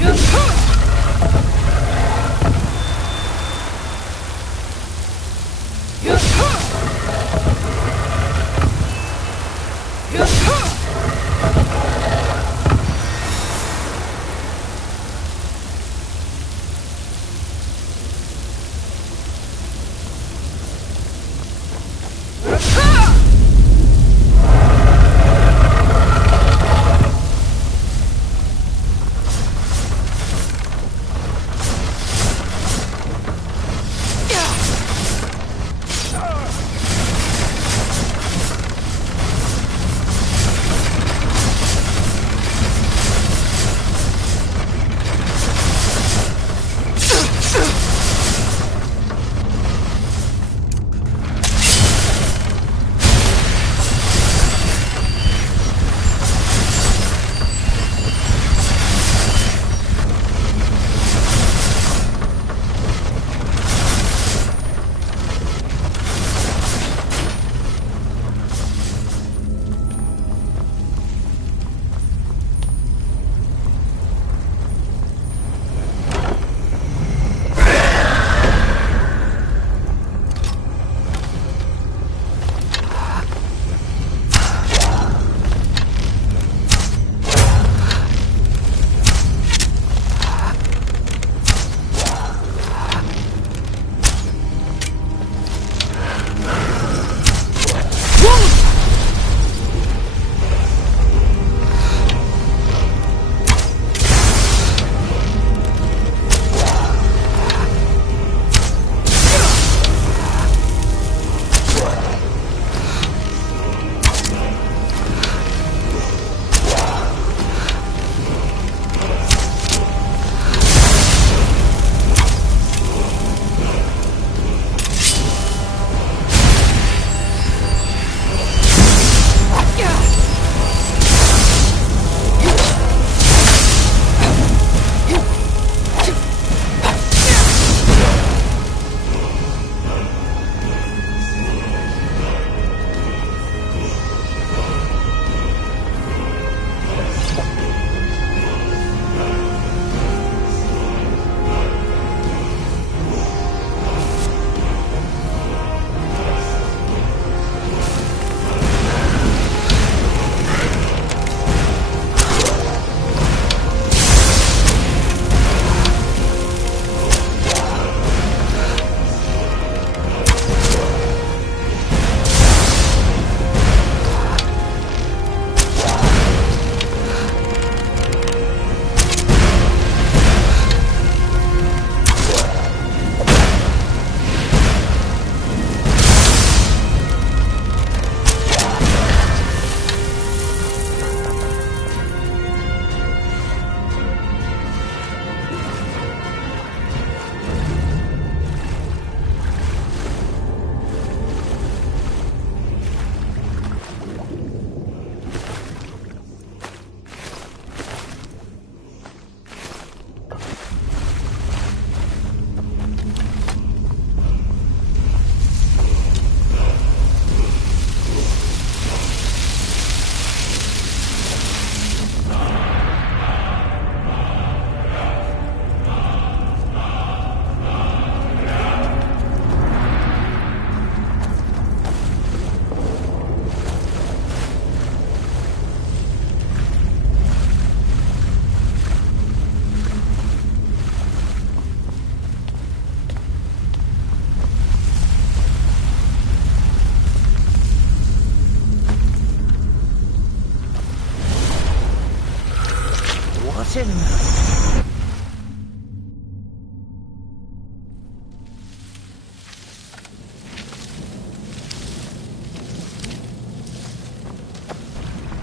Listen.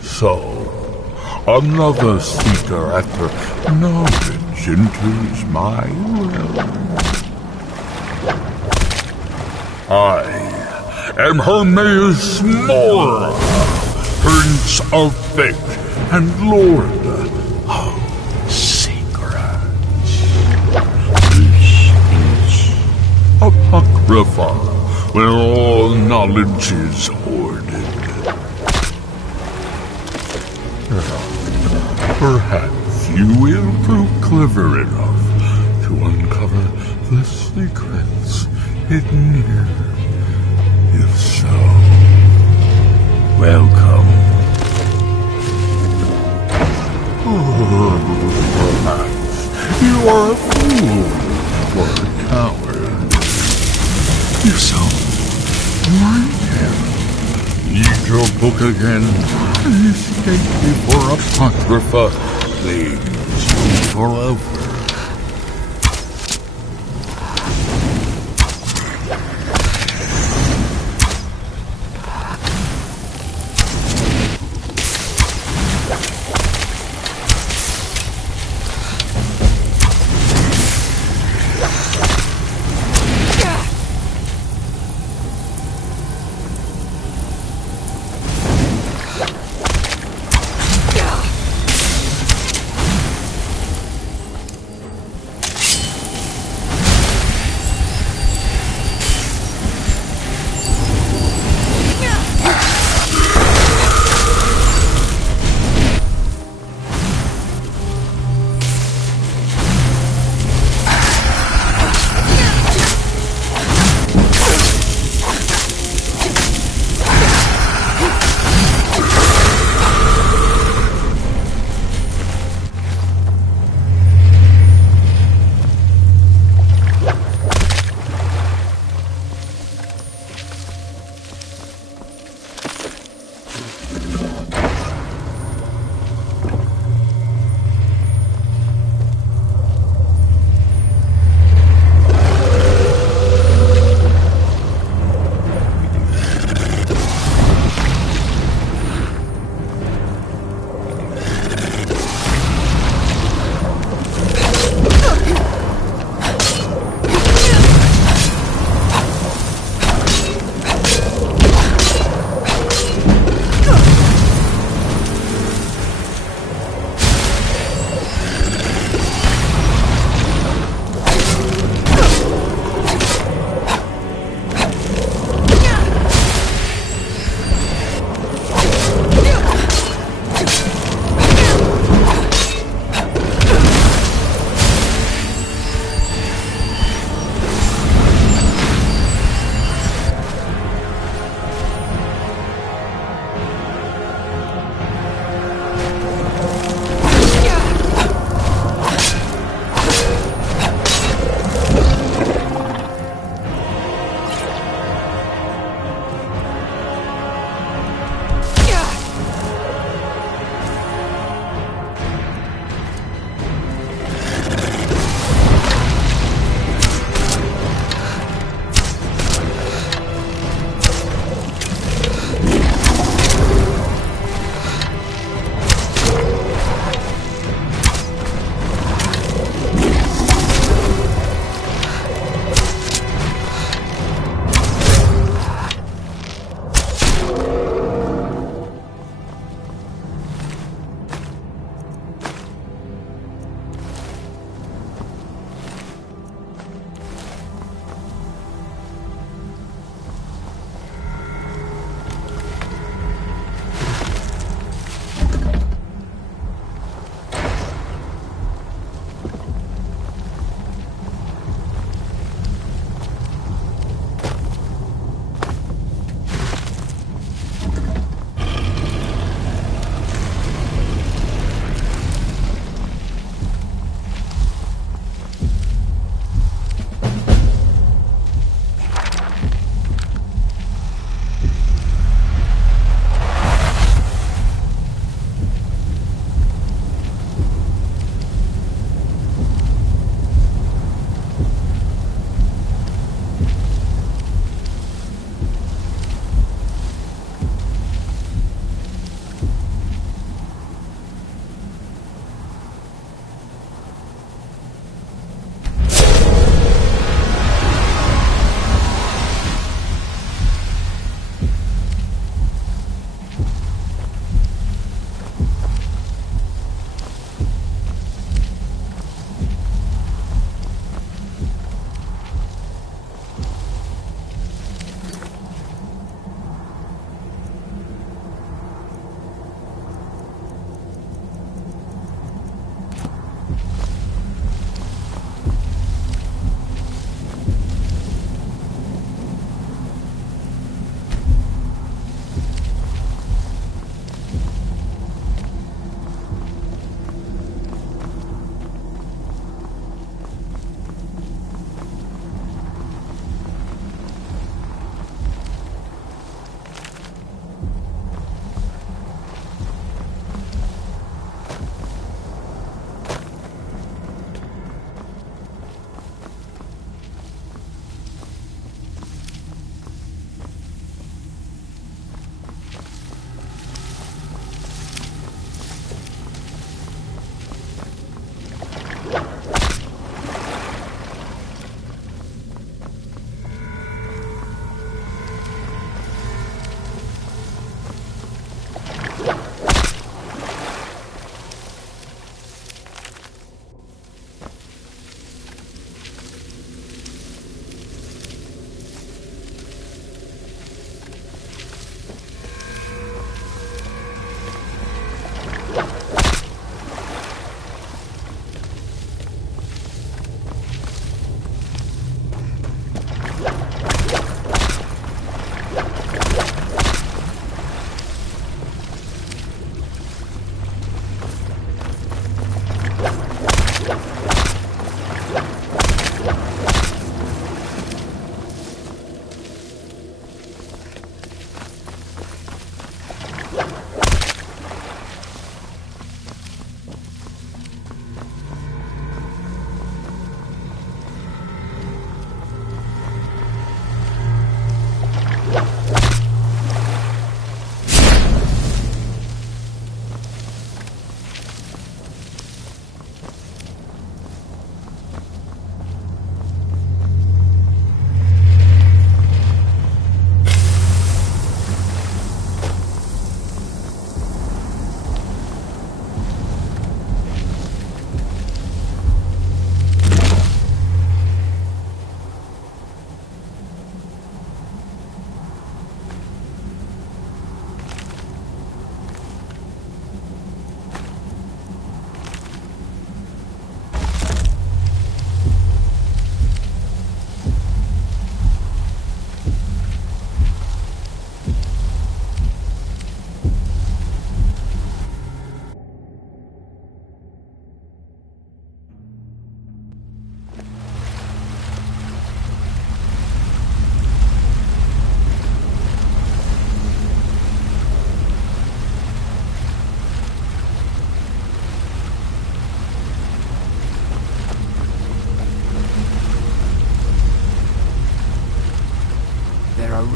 So, another seeker after knowledge enters my realm. I am Hermaeus Mora, Prince of Fate and Lord of Secrets. This is Apocrypha, where all knowledge is hoarded. Perhaps you will prove clever enough to uncover the secrets hidden here. If so, welcome. Perhaps you are a fool or a coward. If so, read him. Read your book again and escape before Apocrypha claims you forever.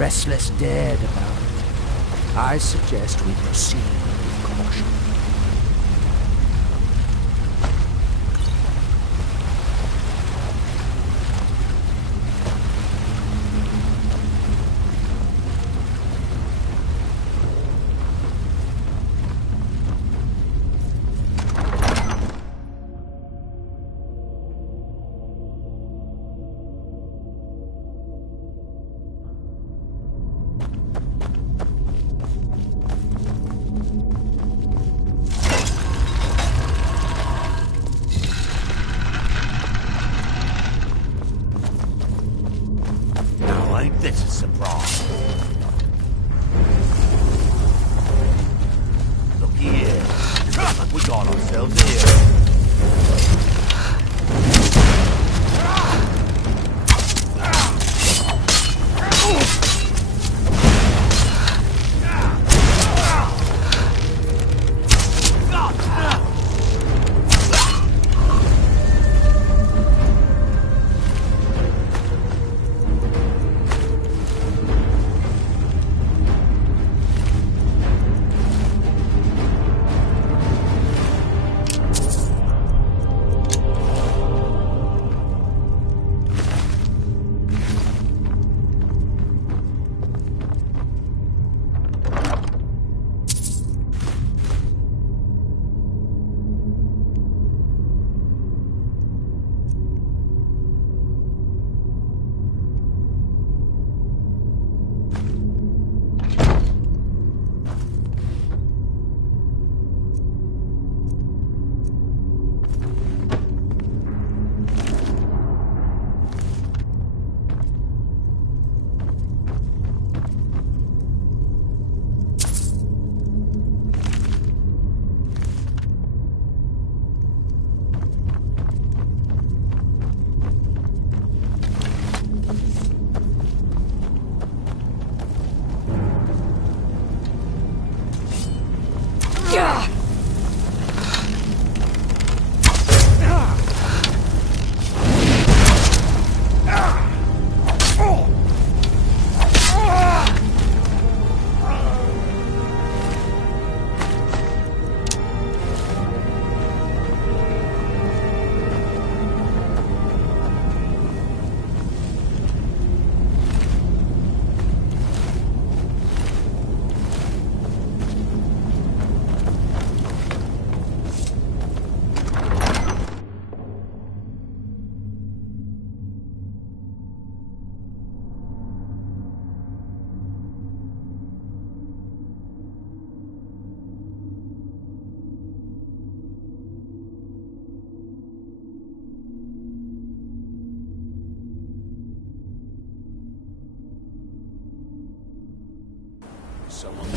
restless dead about it. I suggest we proceed with caution. This is a surprise. Look here. We got ourselves here. Someone.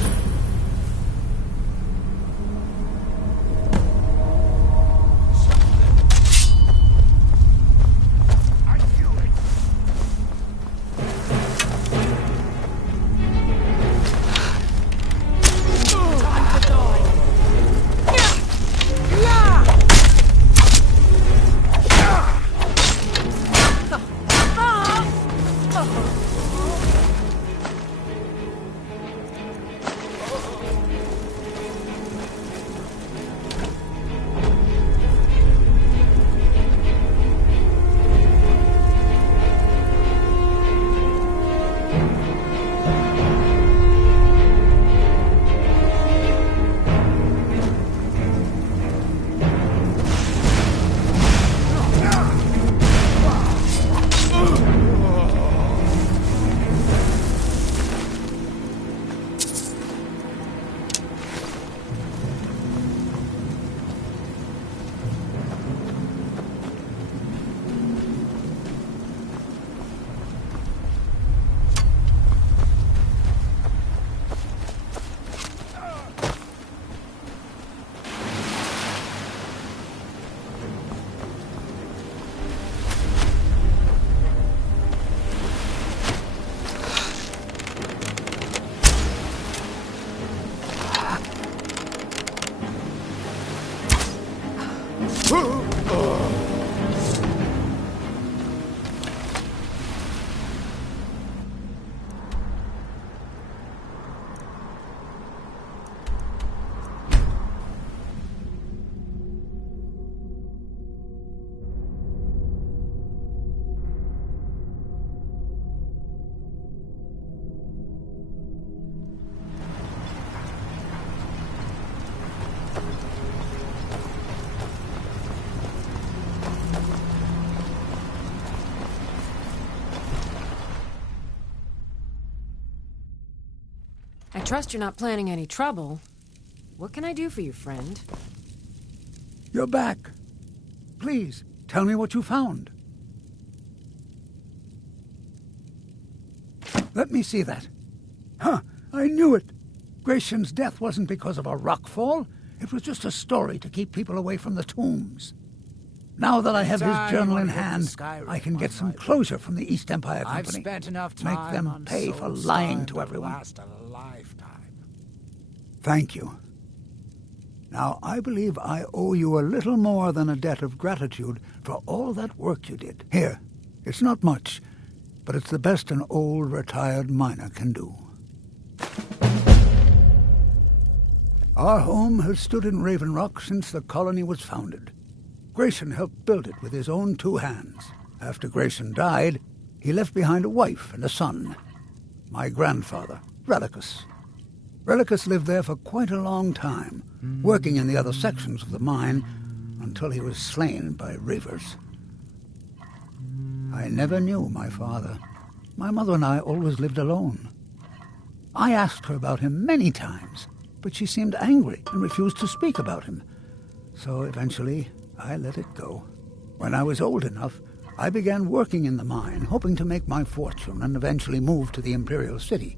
I trust you're not planning any trouble. What can I do for you, friend? You're back. Please, tell me what you found. Let me see that. Huh, I knew it. Gratian's death wasn't because of a rockfall. It was just a story to keep people away from the tombs. Now that I have his journal in hand, I can get some closure from the East Empire Company. I've spent enough time Make them on pay for Soulstar lying to everyone. last a lifetime. Thank you. Now, I believe I owe you a little more than a debt of gratitude for all that work you did. Here, it's not much, but it's the best an old retired miner can do. Our home has stood in Raven Rock since the colony was founded. Gratian helped build it with his own 2 hands. After Gratian died, he left behind a wife and a son. My grandfather, Relicus. Relicus lived there for quite a long time, working in the other sections of the mine until he was slain by reavers. I never knew my father. My mother and I always lived alone. I asked her about him many times, but she seemed angry and refused to speak about him. So eventually, I let it go. When I was old enough, I began working in the mine, hoping to make my fortune and eventually move to the Imperial City.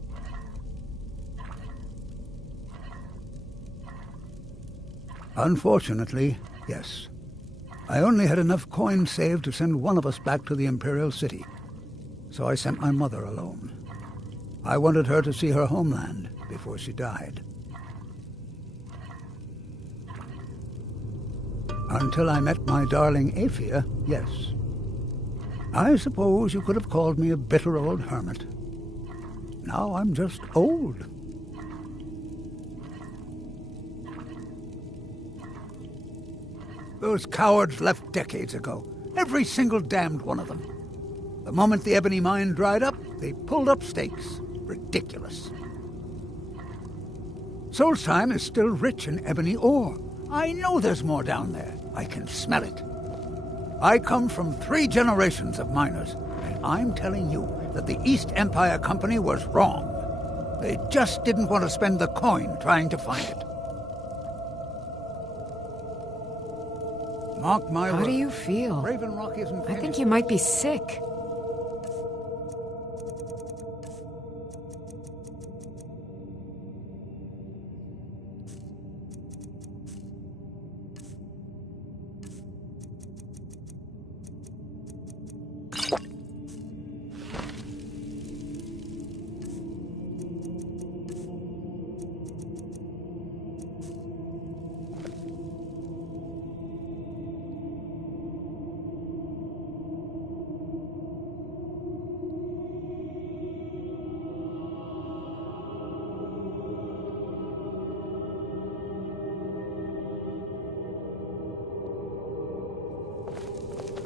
Unfortunately, yes. I only had enough coin saved to send one of us back to the Imperial City. So I sent my mother alone. I wanted her to see her homeland before she died. Until I met my darling Aphia, yes. I suppose you could have called me a bitter old hermit. Now I'm just old. Those cowards left decades ago. Every single damned one of them. The moment the ebony mine dried up, they pulled up stakes. Ridiculous. Solstheim is still rich in ebony ore. I know there's more down there. I can smell it. I come from 3 generations of miners, and I'm telling you that the East Empire Company was wrong. They just didn't want to spend the coin trying to find it. Mark my word. How do you feel? Raven Rock isn't I finished. think you might be sick.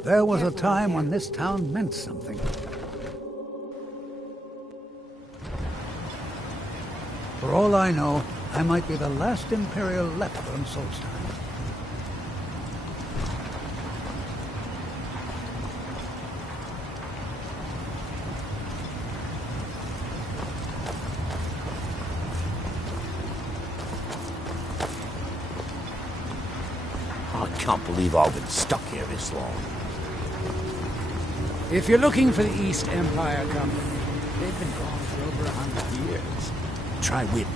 There was a time when this town meant something. For all I know, I might be the last Imperial left on Solstheim. I can't believe I've been stuck here this long. If you're looking for the East Empire Company, they've been gone for over 100 years. Try winning.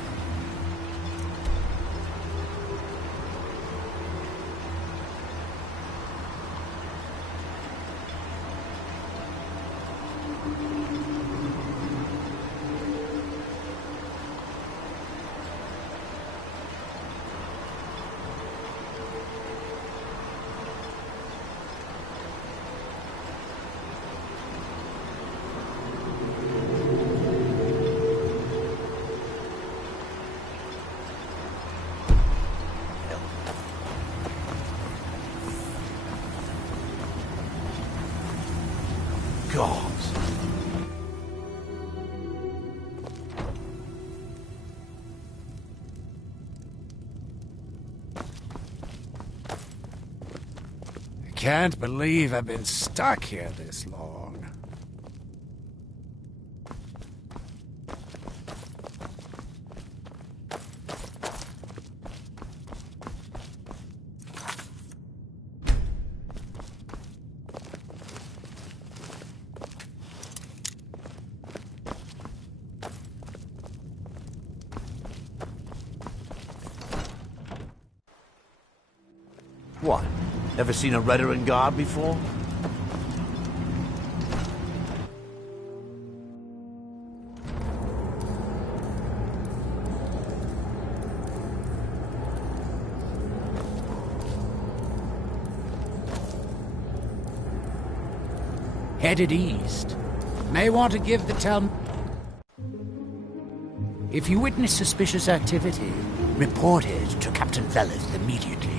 Gods. I can't believe I've been stuck here this long. What? Ever seen a Redoran guard before? Headed east. May want to give the town... If you witness suspicious activity, report it to Captain Veleth immediately.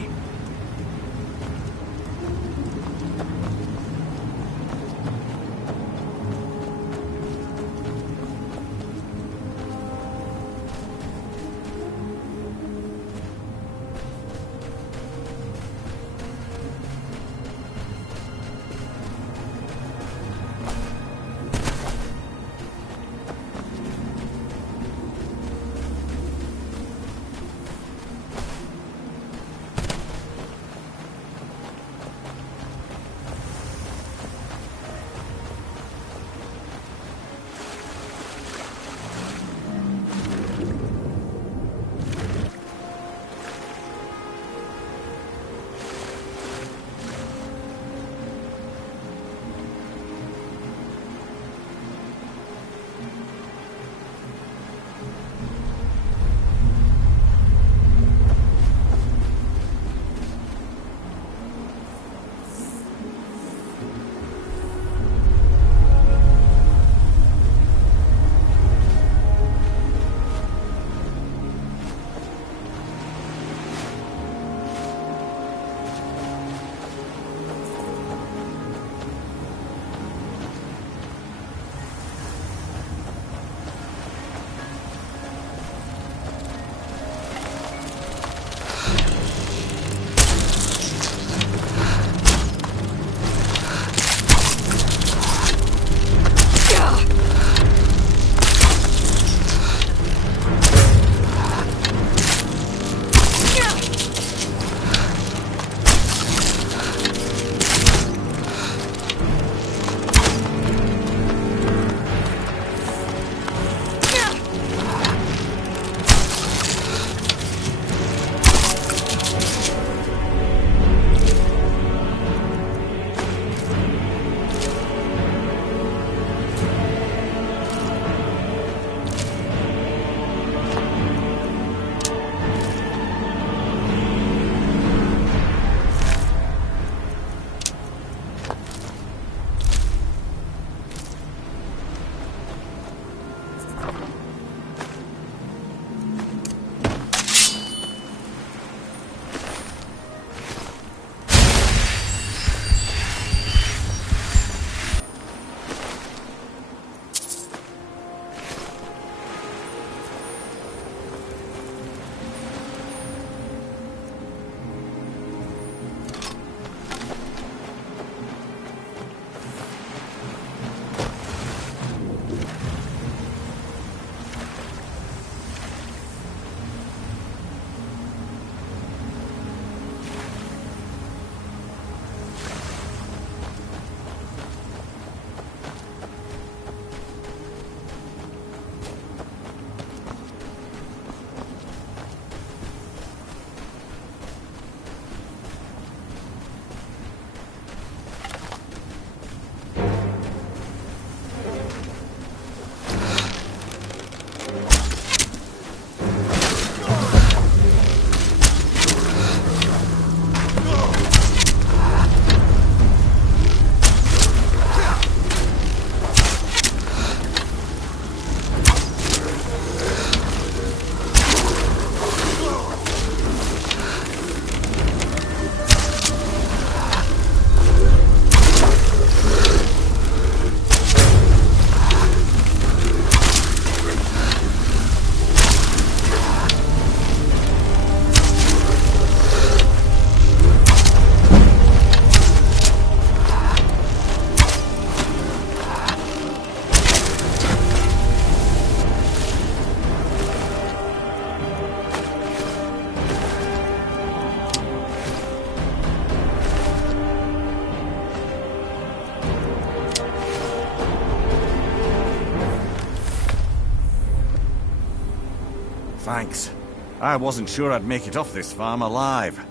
Thanks. I wasn't sure I'd make it off this farm alive.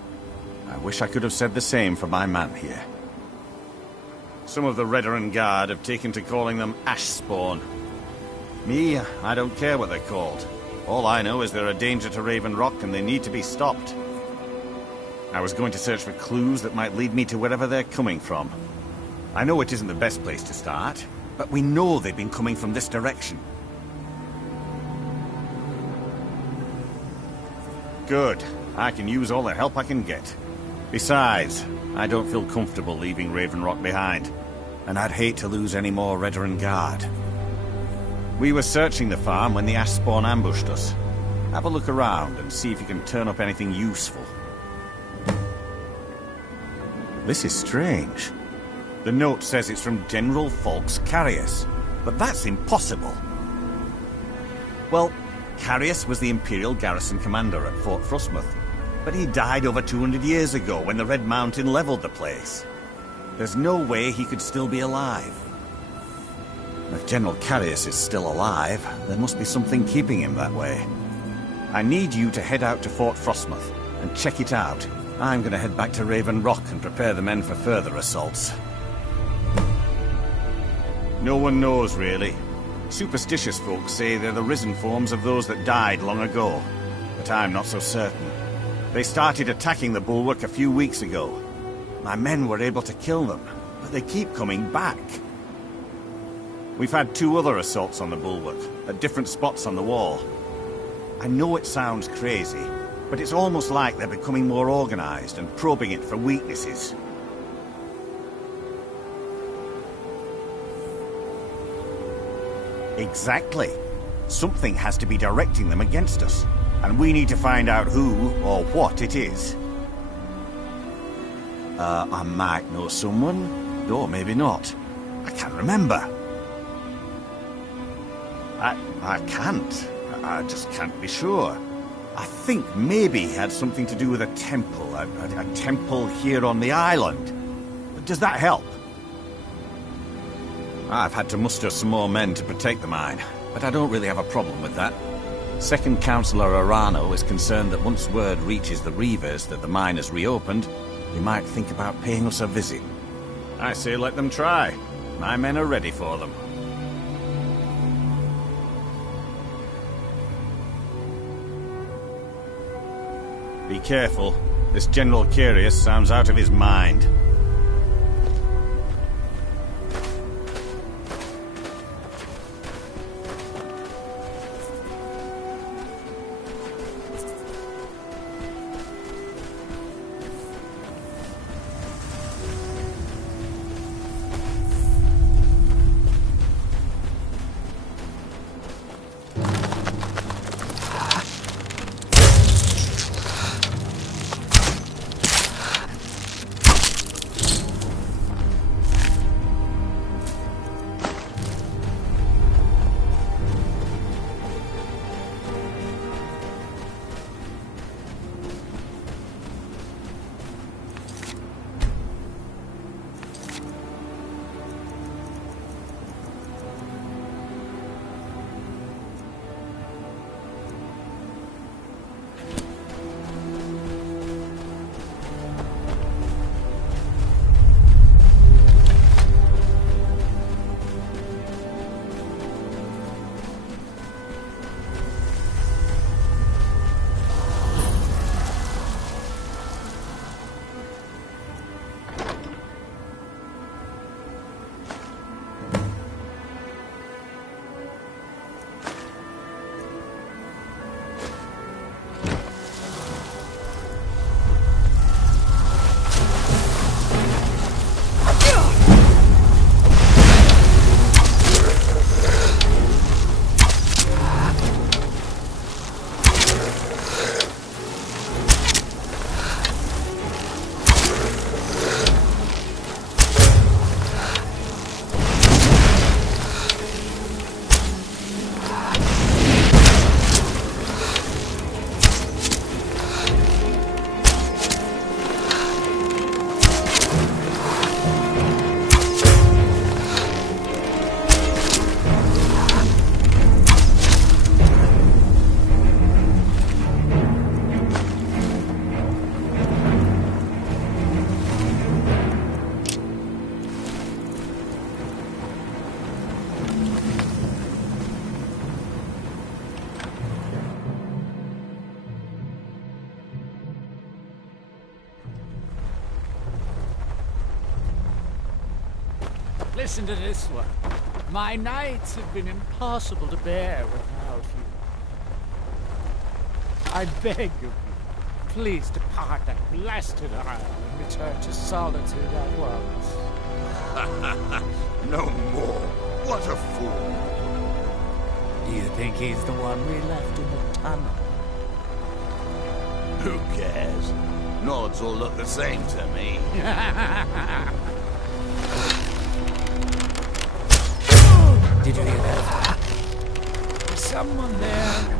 I wish I could have said the same for my man here. Some of the Redoran Guard have taken to calling them Ash Spawn. Me, I don't care what they're called. All I know is they're a danger to Raven Rock and they need to be stopped. I was going to search for clues that might lead me to wherever they're coming from. I know it isn't the best place to start, but we know they've been coming from this direction. Good. I can use all the help I can get. Besides, I don't feel comfortable leaving Raven Rock behind, and I'd hate to lose any more Redoran Guard. We were searching the farm when the Ash Spawn ambushed us. Have a look around and see if you can turn up anything useful. This is strange. The note says it's from General Falks Carius, but that's impossible. Well, Carius was the Imperial garrison commander at Fort Frostmoth, but he died over 200 years ago when the Red Mountain leveled the place. There's no way he could still be alive. If General Carius is still alive, there must be something keeping him that way. I need you to head out to Fort Frostmoth and check it out. I'm going to head back to Raven Rock and prepare the men for further assaults. No one knows, really. Superstitious folks say they're the risen forms of those that died long ago, but I'm not so certain. They started attacking the bulwark a few weeks ago. My men were able to kill them, but they keep coming back. We've had 2 other assaults on the bulwark, at different spots on the wall. I know it sounds crazy, but it's almost like they're becoming more organized and probing it for weaknesses. Exactly. Something has to be directing them against us, and we need to find out who or what it is. I might know someone, or maybe not. I can't remember. I can't. I just can't be sure. I think maybe he had something to do with a temple. A temple here on the island. Does that help? I've had to muster some more men to protect the mine, but I don't really have a problem with that. Second Councillor Arano is concerned that once word reaches the Reavers that the mine has reopened, they might think about paying us a visit. I say let them try. My men are ready for them. Be careful. This General Carius sounds out of his mind. Listen to this one. My nights have been impossible to bear without you. I beg of you, please depart that blasted isle and return to solitude at once. No more. What a fool. Do you think he's the one we left in the tunnel? Who cares? Nods all look the same to me. Did you hear that? Is someone there?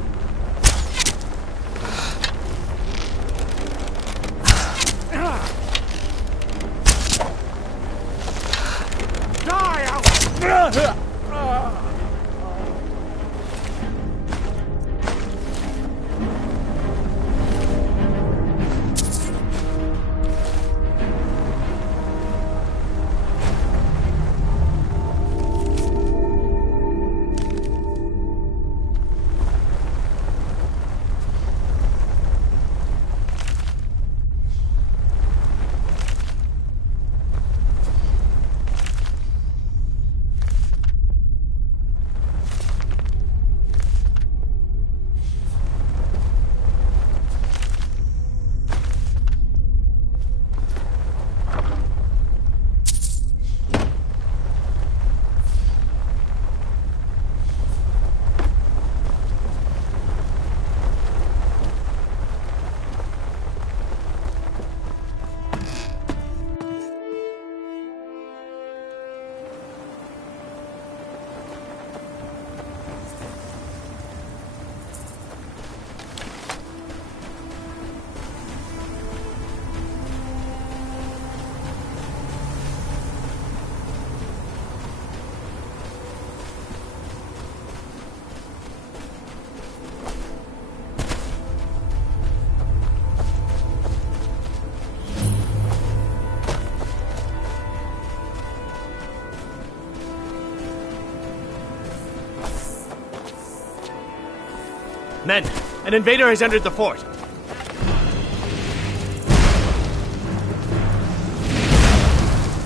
Men, an invader has entered the fort.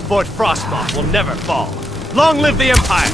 Fort Frostmoth will never fall. Long live the Empire!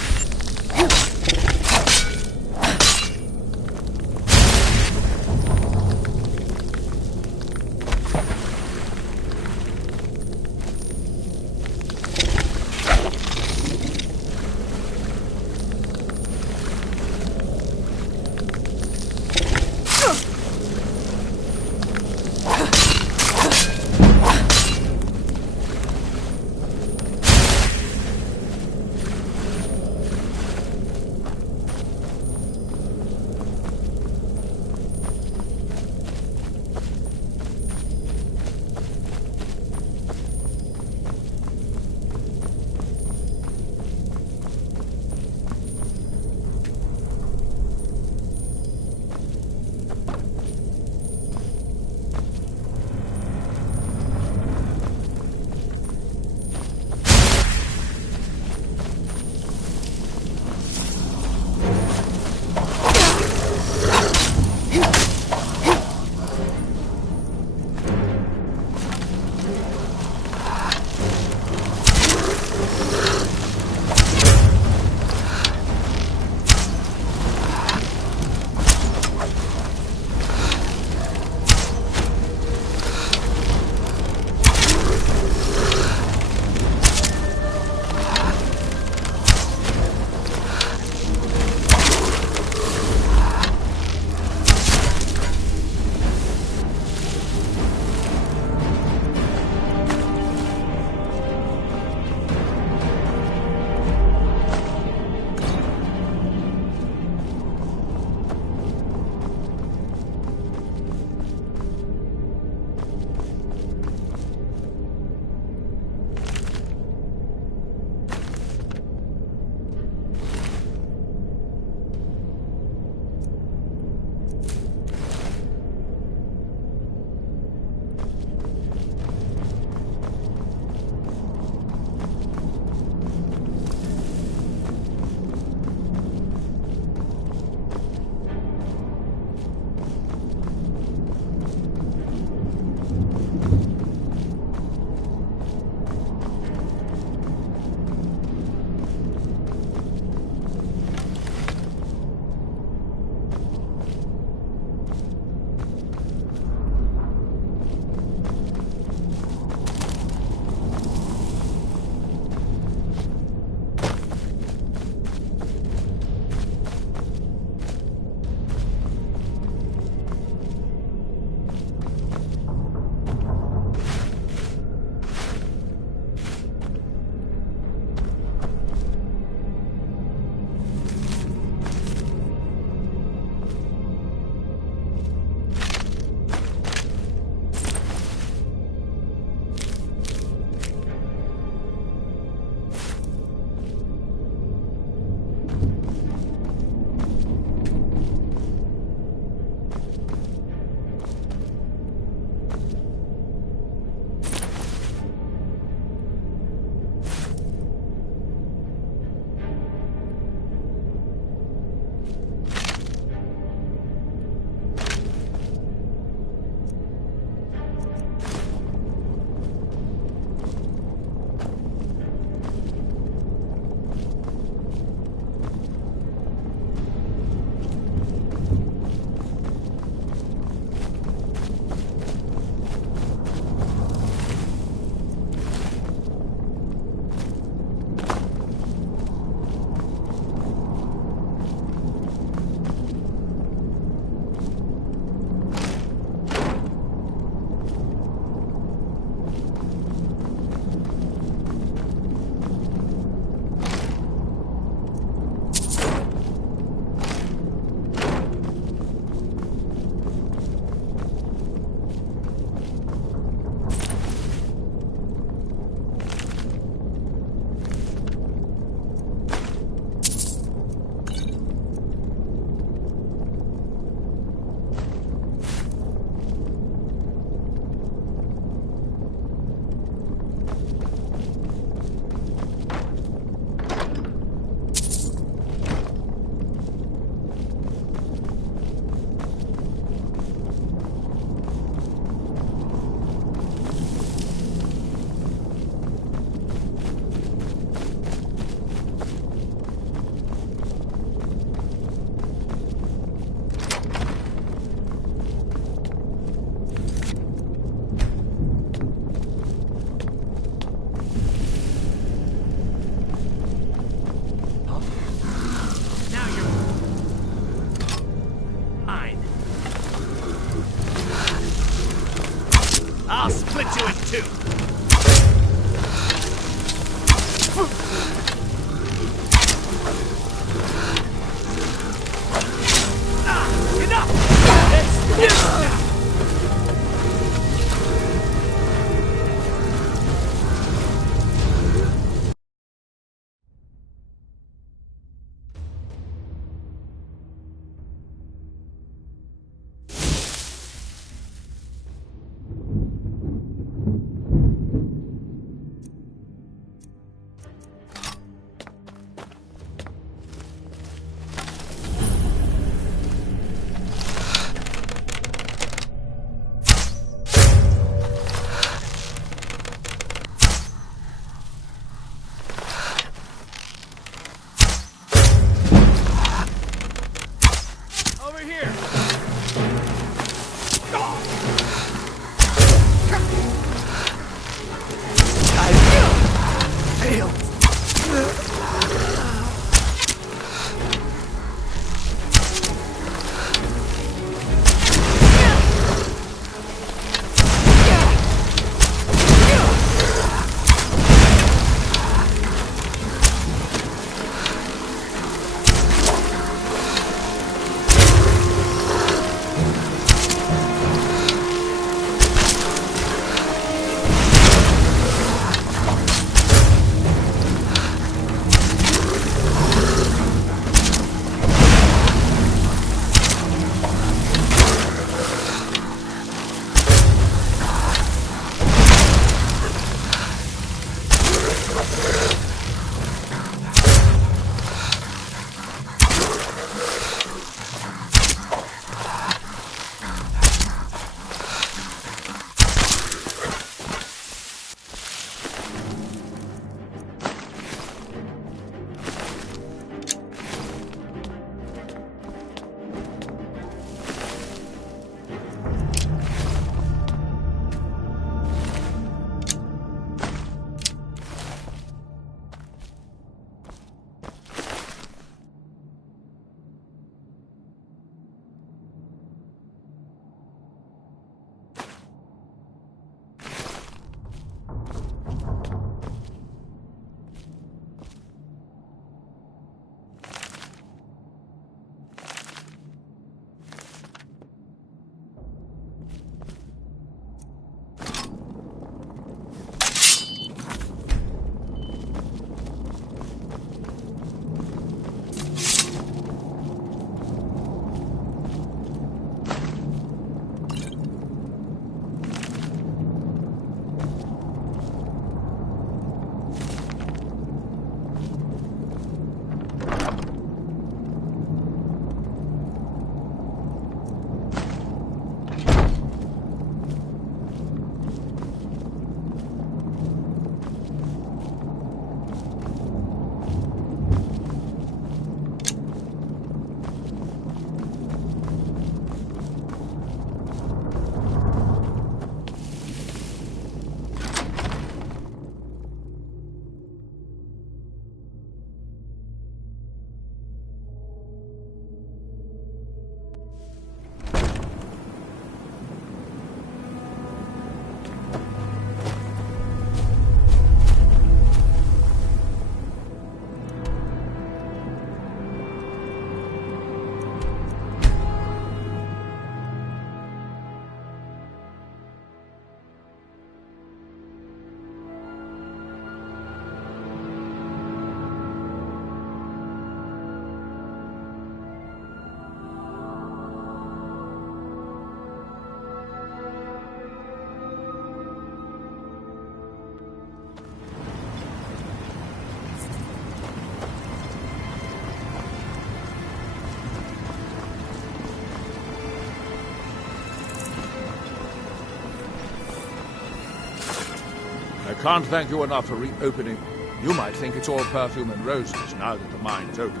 Can't thank you enough for reopening. You might think it's all perfume and roses now that the mine's open.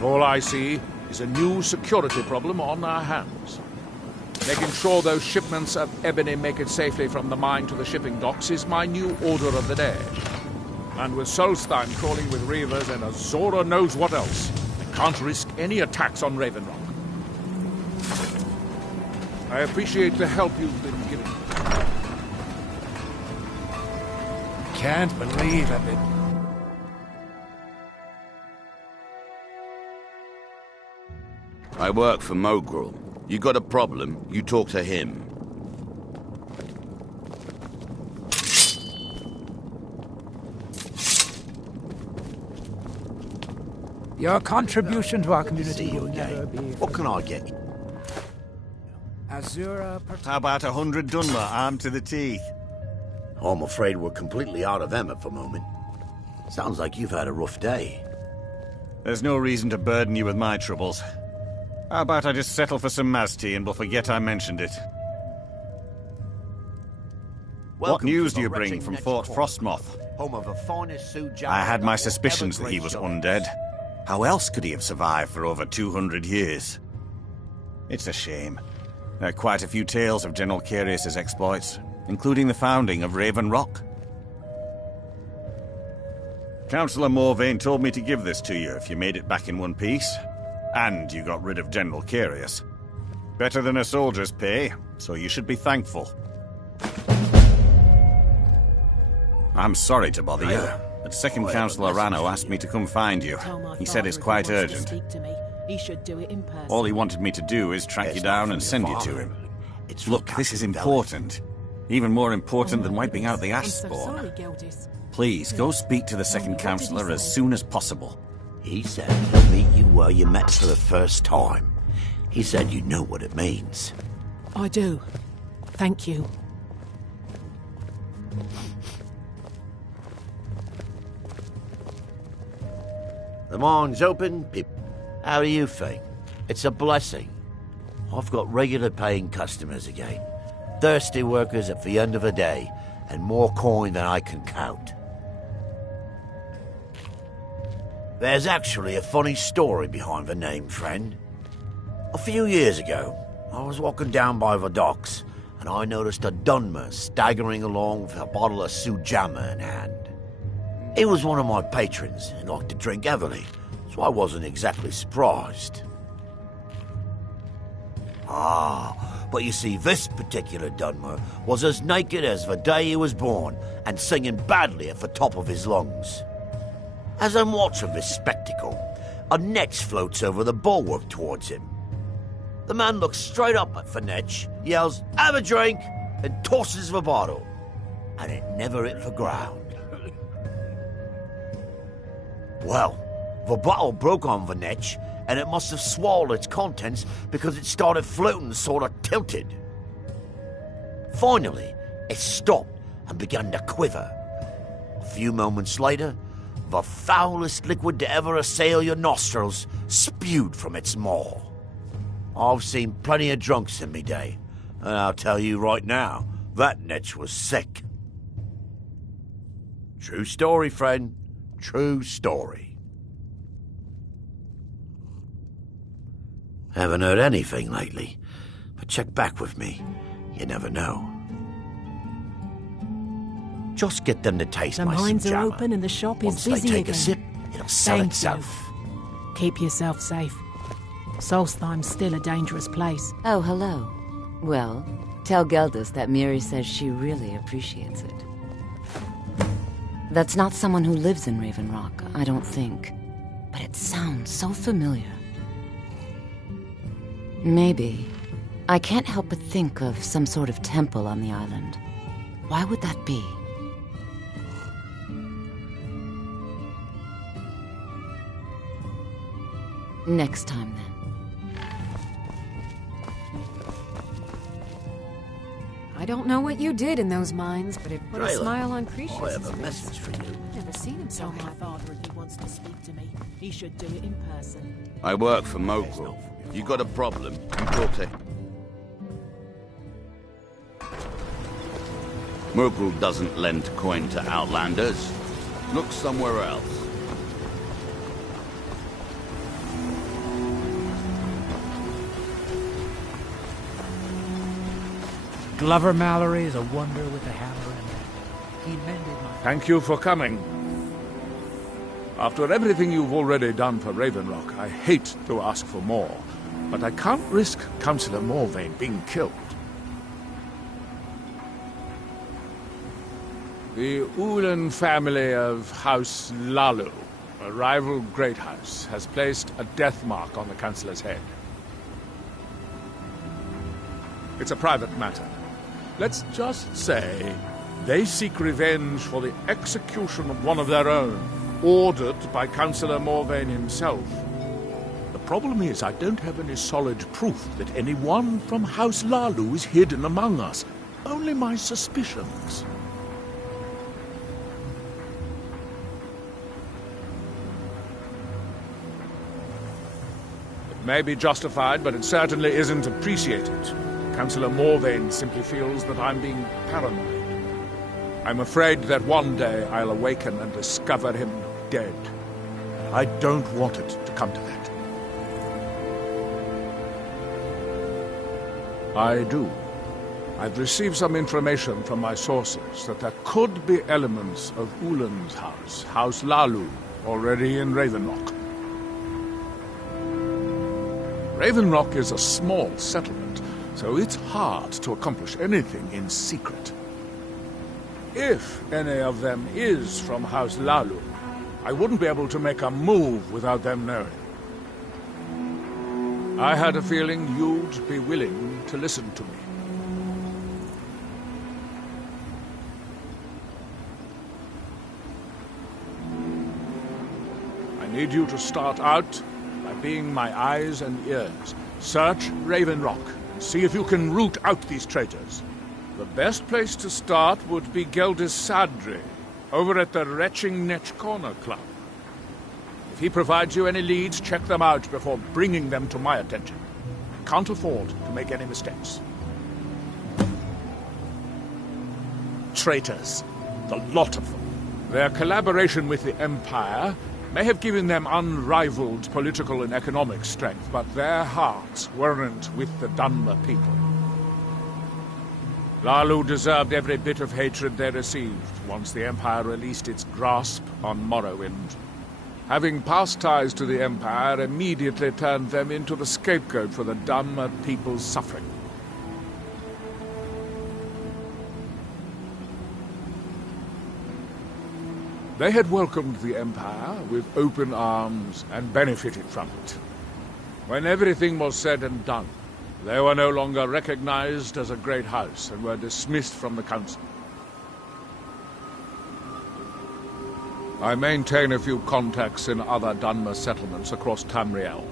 All I see is a new security problem on our hands. Making sure those shipments of ebony make it safely from the mine to the shipping docks is my new order of the day. And with Solstheim crawling with reavers and Azora knows what else, I can't risk any attacks on Raven Rock. I appreciate the help you've been giving me. Can't believe I've been... I work for Mogrel. You got a problem, you talk to him. Your contribution to our community will never be... What can I get you? Azura... How about 100 Dunmer armed to the teeth? I'm afraid we're completely out of ammo for the moment. Sounds like you've had a rough day. There's no reason to burden you with my troubles. How about I just settle for some Maz tea and we'll forget I mentioned it? What news do you bring from Fort Frostmoth? Home of the finest I had my suspicions that he was undead. How else could he have survived for over 200 years? It's a shame. There are quite a few tales of General Carius's exploits, including the founding of Raven Rock. Councillor Morvain told me to give this to you if you made it back in one piece. And you got rid of General Carius. Better than a soldier's pay, so you should be thankful. I'm sorry to bother you, but Second Councillor Rano asked me to come find you. He said it's quite urgent. He should do it in person. All he wanted me to do is track you down and send you to him. Look, this is important. Even more important than wiping out the Ashspawn. Please, go speak to the Second Councillor as soon as possible. He said he'll meet you where you met for the first time. He said you know what it means. I do. Thank you. The mine's open, people. How do you think? It's a blessing. I've got regular paying customers again. Thirsty workers at the end of the day, and more coin than I can count. There's actually a funny story behind the name, friend. A few years ago, I was walking down by the docks, and I noticed a Dunmer staggering along with a bottle of Sujamma in hand. He was one of my patrons and liked to drink heavily, so I wasn't exactly surprised. But you see, this particular Dunmer was as naked as the day he was born and singing badly at the top of his lungs. As I'm watching this spectacle, a netch floats over the bulwark towards him. The man looks straight up at the netch, yells, "Have a drink," and tosses the bottle. And it never hit the ground. Well, the bottle broke on the netch, and it must have swallowed its contents because it started floating sort of tilted. Finally, it stopped and began to quiver. A few moments later, the foulest liquid to ever assail your nostrils spewed from its maw. I've seen plenty of drunks in me day, and I'll tell you right now, that netch was sick. True story, friend. True story. Haven't heard anything lately, but check back with me. You never know. Just get them to taste the my mines Sujamma. are open and the shop Once is busy they take again. a sip, it'll sell Thank itself. You. Keep yourself safe. Solstheim's still a dangerous place. Oh, hello. Well, tell Geldis that Miri says she really appreciates it. That's not someone who lives in Raven Rock, I don't think. But it sounds so familiar. Maybe. I can't help but think of some sort of temple on the island. Why would that be? Next time, then. I don't know what you did in those mines, but it put a Drayla, smile on Cretius's I have a face. message for you. Never seen him so Tell my happy. father if he wants to speak to me. He should do it in person. I work for Mogrel. You got a problem, you talk to... Murgrel doesn't lend coin to outlanders. Look somewhere else. Glover Mallory is a wonder with a hammer and anvil. He mended my... Thank you for coming. After everything you've already done for Raven Rock, I hate to ask for more, but I can't risk Councillor Morvain being killed. The Ulan family of House Lalu, a rival great house, has placed a death mark on the Councillor's head. It's a private matter. Let's just say they seek revenge for the execution of one of their own, ordered by Councillor Morvain himself. The problem is I don't have any solid proof that anyone from House Lalu is hidden among us. Only my suspicions. It may be justified, but it certainly isn't appreciated. Councillor Morvain simply feels that I'm being paranoid. I'm afraid that one day I'll awaken and discover him dead. I don't want it to come to that. I do. I've received some information from my sources that there could be elements of Ulan's house, House Lalu, already in Raven Rock. Raven Rock is a small settlement, so it's hard to accomplish anything in secret. If any of them is from House Lalu, I wouldn't be able to make a move without them knowing. I had a feeling you'd be willing to listen to me. I need you to start out by being my eyes and ears. Search Raven Rock and see if you can root out these traitors. The best place to start would be Geldis Sadri, over at the Retching Netch Corner Club. If he provides you any leads, check them out before bringing them to my attention. I can't afford to make any mistakes. Traitors. The lot of them. Their collaboration with the Empire may have given them unrivaled political and economic strength, but their hearts weren't with the Dunmer people. Lalu deserved every bit of hatred they received once the Empire released its grasp on Morrowind. Having past ties to the Empire immediately turned them into the scapegoat for the Dunmer people's suffering. They had welcomed the Empire with open arms and benefited from it. When everything was said and done, they were no longer recognized as a great house and were dismissed from the council. I maintain a few contacts in other Dunmer settlements across Tamriel.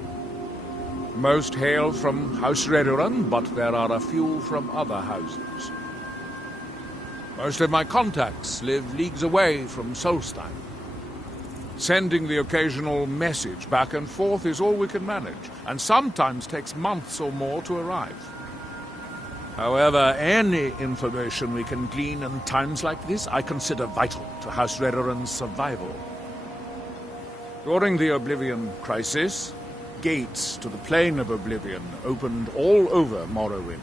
Most hail from House Redoran, but there are a few from other houses. Most of my contacts live leagues away from Solstein. Sending the occasional message back and forth is all we can manage, and sometimes takes months or more to arrive. However, any information we can glean in times like this I consider vital to House Redoran's survival. During the Oblivion Crisis, gates to the Plane of Oblivion opened all over Morrowind.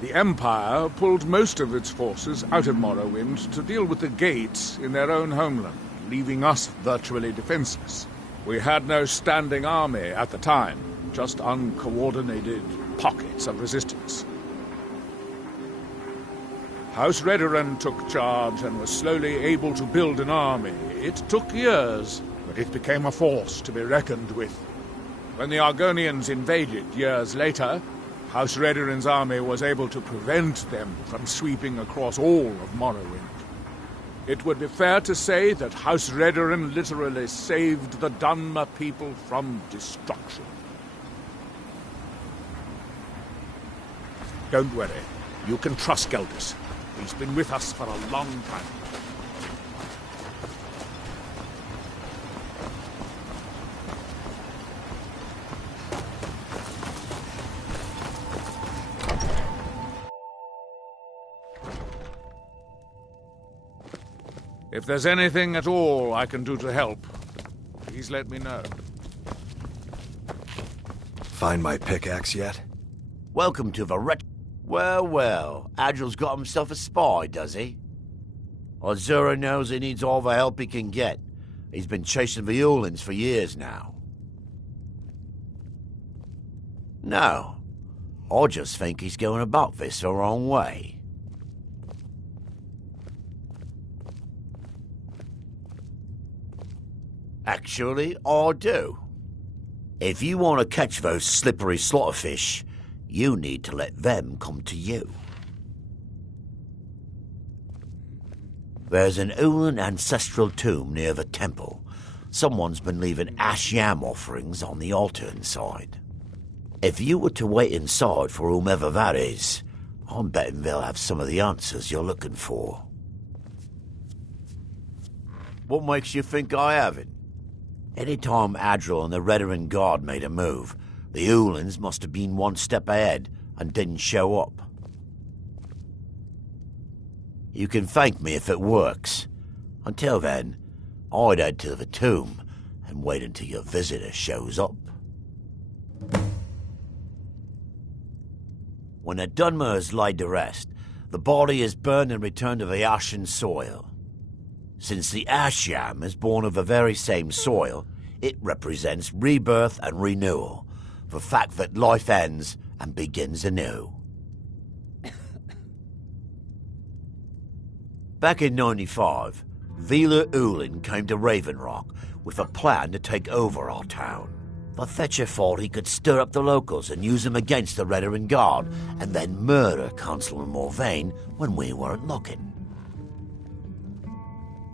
The Empire pulled most of its forces out of Morrowind to deal with the gates in their own homeland, leaving us virtually defenseless. We had no standing army at the time, just uncoordinated pockets of resistance. House Redoran took charge and was slowly able to build an army. It took years, but it became a force to be reckoned with. When the Argonians invaded years later, House Redoran's army was able to prevent them from sweeping across all of Morrowind. It would be fair to say that House Redoran literally saved the Dunmer people from destruction. Don't worry. You can trust Geldis. He's been with us for a long time. If there's anything at all I can do to help, please let me know. Find my pickaxe yet? Welcome to the Well, well, Adril's got himself a spy, does he? Azura knows he needs all the help he can get. He's been chasing the Ulins for years now. No, I just think he's going about this the wrong way. Actually, I do. If you want to catch those slippery slaughterfish, you need to let them come to you. There's an Ulin ancestral tomb near the temple. Someone's been leaving ash yam offerings on the altar inside. If you were to wait inside for whomever that is, I'm betting they'll have some of the answers you're looking for. What makes you think I haven't? Anytime Adril and the Redarin Guard made a move, the Ulins must have been one step ahead and didn't show up. You can thank me if it works. Until then, I'd head to the tomb and wait until your visitor shows up. When a Dunmer is laid to rest, the body is burned and returned to the ashen soil. Since the ash yam is born of the very same soil, it represents rebirth and renewal, the fact that life ends and begins anew. Back in 95, Vila Ulin came to Raven Rock with a plan to take over our town. The Fetcher thought he could stir up the locals and use them against the Redarin Guard, and then murder Constable Morvain when we weren't looking.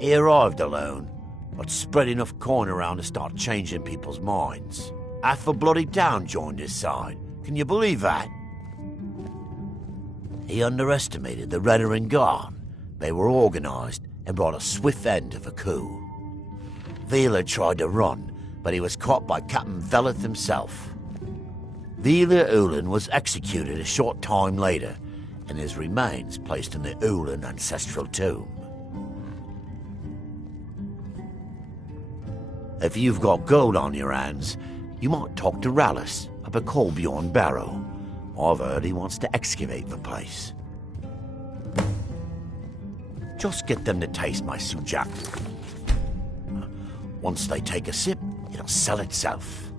He arrived alone, but spread enough coin around to start changing people's minds. Half the bloody town joined his side. Can you believe that? He underestimated the Redarin Guard. They were organised and brought a swift end to the coup. Vila tried to run, but he was caught by Captain Veleth himself. Vila Ulin was executed a short time later, and his remains placed in the Ulin ancestral tomb. If you've got gold on your hands, you might talk to Rallis up at Colbjorn Barrow. I've heard he wants to excavate the place. Just get them to taste my sujak. Once they take a sip, it'll sell itself.